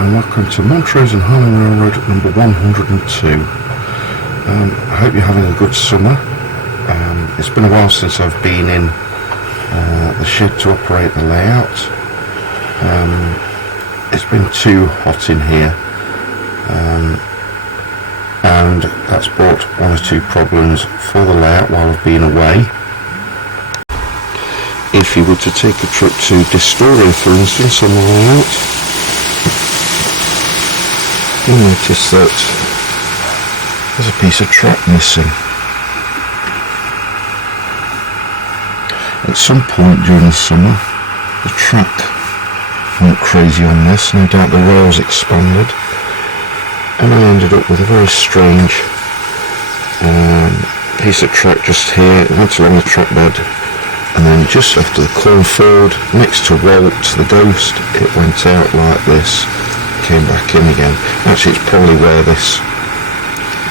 and welcome to Montrose and Highland Railroad at number 102. I hope you're having a good summer. It's been a while since I've been in the shed to operate the layout. It's been too hot in here, and that's brought one or two problems for the layout while I've been away. If you were to take a trip to Destoria, for instance, on the layout, you'll notice that there's a piece of track missing. At some point during the summer, the track went crazy on this. No doubt the rails expanded, and I ended up with a very strange piece of track just here. It went along the track bed, and then just after the cornfield, next to Walt, the Ghost, it went out like this, came back in again. Actually, it's probably where this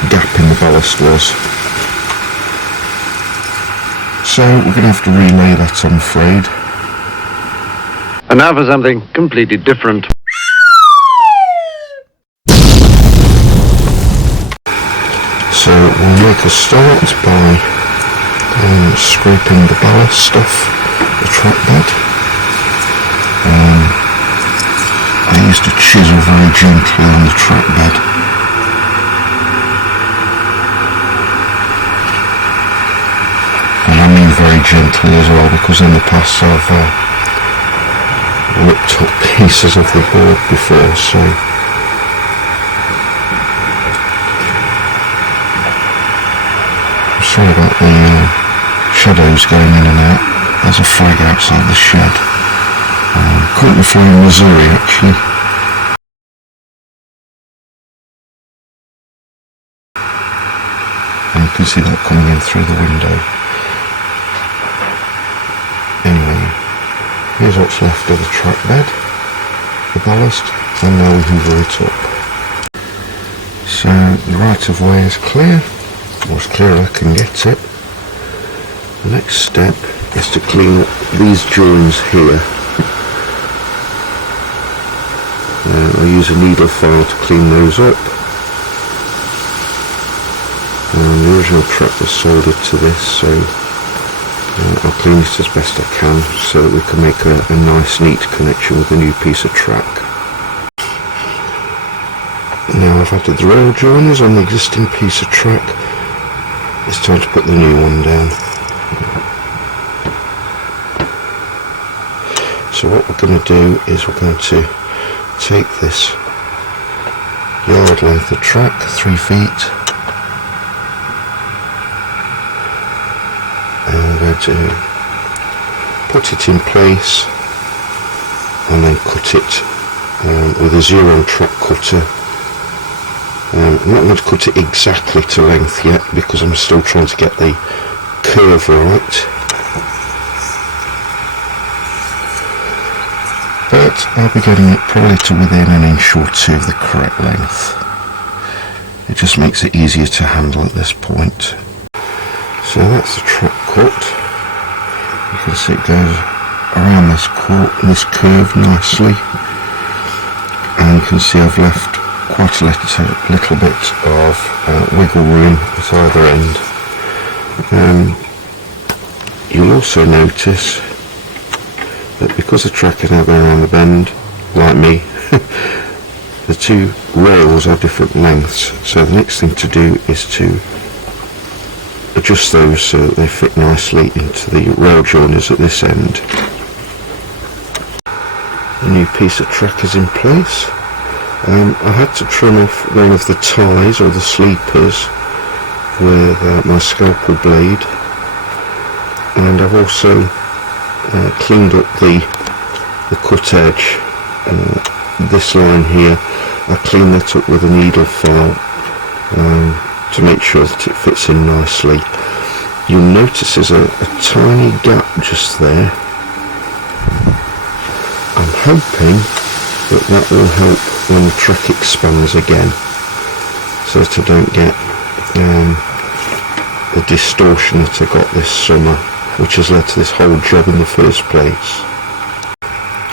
gap in the ballast was. So we're going to have to relay that, I'm afraid. And now for something completely different. So we'll make a start by scraping the ballast off the track bed. I used a chisel very gently on the track bed. And I mean very gently as well, because in the past I've ripped up pieces of the board before, so I'm sorry about the shadows going in and out. There's a flag outside the shed. Currently flying Missouri, actually. And you can see that coming in through the window. Anyway, here's what's left of the track bed, the ballast, and now we hoover it up. So the right of way is clear, or as clear as I can get it. The next step is to clean up these joins here. I use a needle file to clean those up. The original track was soldered to this, so I'll clean it as best I can so that we can make a nice neat connection with the new piece of track. Now I've added the rail joiners on the existing piece of track, it's time to put the new one down. So what we're going to do is we're going to take this yard length of track, 3 feet, and we're going to put it in place and then cut it with a 0 track cutter. I'm not going to cut it exactly to length yet because I'm still trying to get the curve right. But I'll be getting it probably to within 1 inch or 2 of the correct length. It just makes it easier to handle at this point. So that's the track cut. You can see it goes around this curve nicely. And you can see I've left quite a little bit of wiggle room at either end. You'll also notice that because the track is now going around the bend, like me, the two rails are different lengths, so the next thing to do is to adjust those so that they fit nicely into the rail joiners at this end. The new piece of track is in place. I had to trim off one of the ties or the sleepers with my scalpel blade, and I've also cleaned up the cut edge. This line here, I cleaned that up with a needle file to make sure that it fits in nicely. You'll notice there's a tiny gap just there. I'm hoping that will help when the track expands again, so that I don't get the distortion that I got this summer, which has led to this whole job in the first place.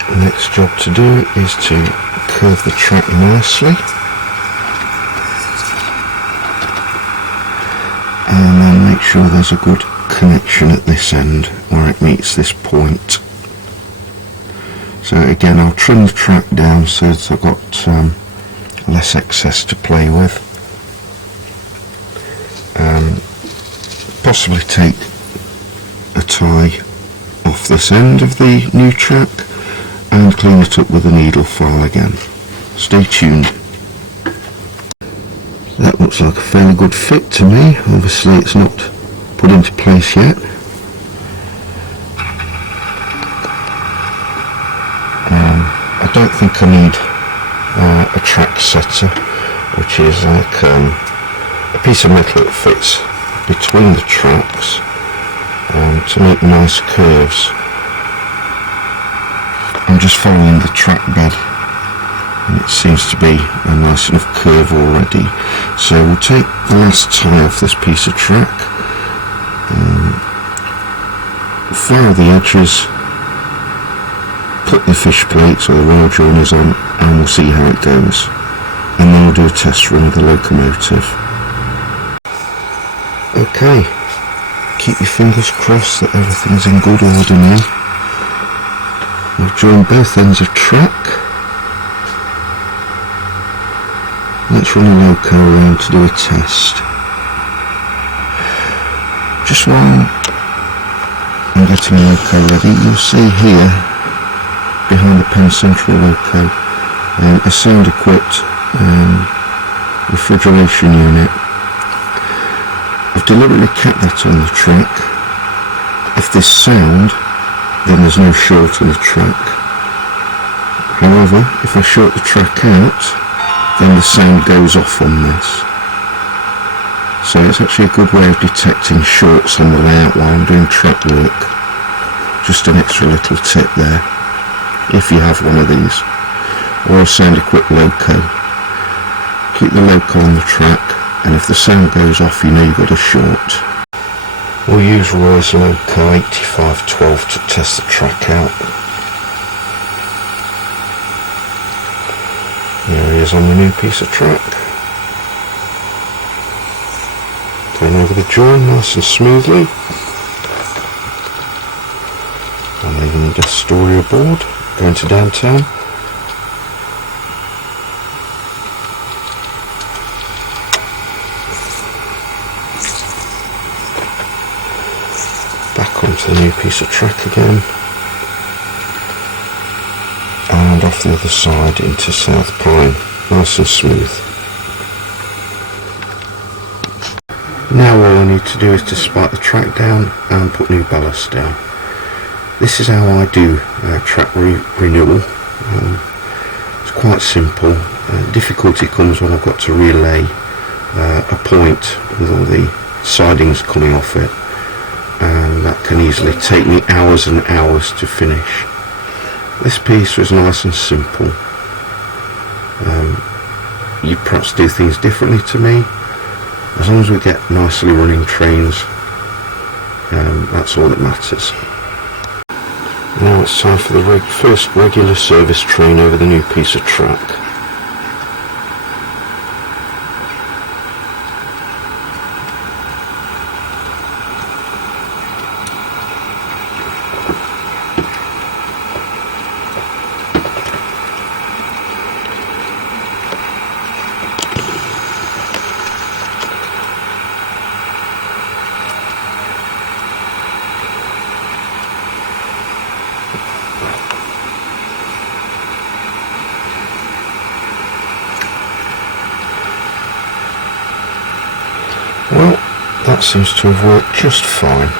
The next job to do is to curve the track nicely, and then make sure there's a good connection at this end where it meets this point. So again, I'll trim the track down so that I've got less excess to play with. Possibly take a tie off this end of the new track and clean it up with a needle file again. Stay tuned. That looks like a fairly good fit to me. Obviously it's not put into place yet. I don't think I need a track setter, which is like a piece of metal that fits between the tracks to make nice curves. I'm just following the track bed, and it seems to be a nice enough curve already. So we'll take the last tie off this piece of track, file the edges, put the fish plates or the rail joiners on, and we'll see how it goes. And then we'll do a test run of the locomotive. Okay, keep your fingers crossed that everything's in good order now. We've joined both ends of track. Let's run a loco around to do a test. Just while I'm getting the loco ready, you'll see here behind the pen central loco a sound equipped refrigeration unit. I've deliberately kept that on the track. If there's sound, then there's no short on the track. However, if I short the track out, then the sound goes off on this. So it's actually a good way of detecting shorts on the layout while I'm doing track work. Just an extra little tip there, if you have one of these, or a sound equipped loco. Keep the loco on the track, and if the sound goes off, you know you've got a short. We'll use Roy's Loco 8512 to test the track out. There he is on the new piece of track. Going over the join nice and smoothly. I'm leaving the Destoria board, going to downtown. Back onto the new piece of track again, and off the other side into South Pine, nice and smooth. Now all I need to do is to spike the track down and put new ballast down. This is how I do track renewal. It's quite simple. Difficulty comes when I've got to relay a point with all the sidings coming off it, and that can easily take me hours and hours to finish. This piece was nice and simple. You perhaps do things differently to me. As long as we get nicely running trains, that's all that matters. Now it's time for the first regular service train over the new piece of track. Well, that seems to have worked just fine.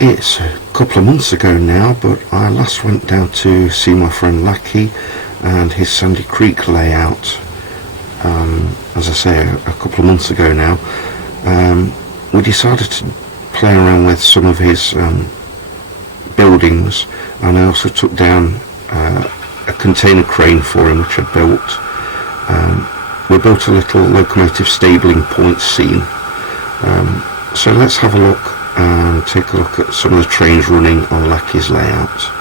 It's a couple of months ago now, but I last went down to see my friend Lachie and his Sandy Creek layout. As I say, a couple of months ago now. We decided to play around with some of his buildings, and I also took down a container crane for him which I built, We built a little locomotive stabling point scene. So let's have a look and take a look at some of the trains running on Lachie's layout.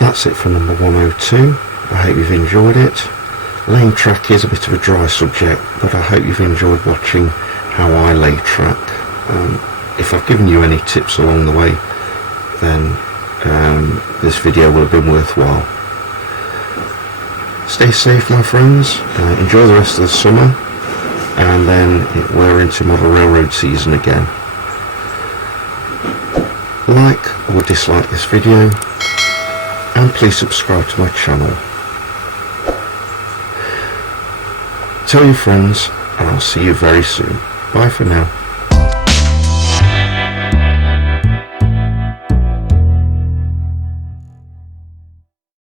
That's it for number 102. I hope you've enjoyed it. Laying track is a bit of a dry subject, but I hope you've enjoyed watching how I lay track. If I've given you any tips along the way, then this video will have been worthwhile. Stay safe, my friends. Enjoy the rest of the summer, and then we're into model railroad season again. Like or dislike this video, and please subscribe to my channel. Tell your friends, and I'll see you very soon. Bye for now.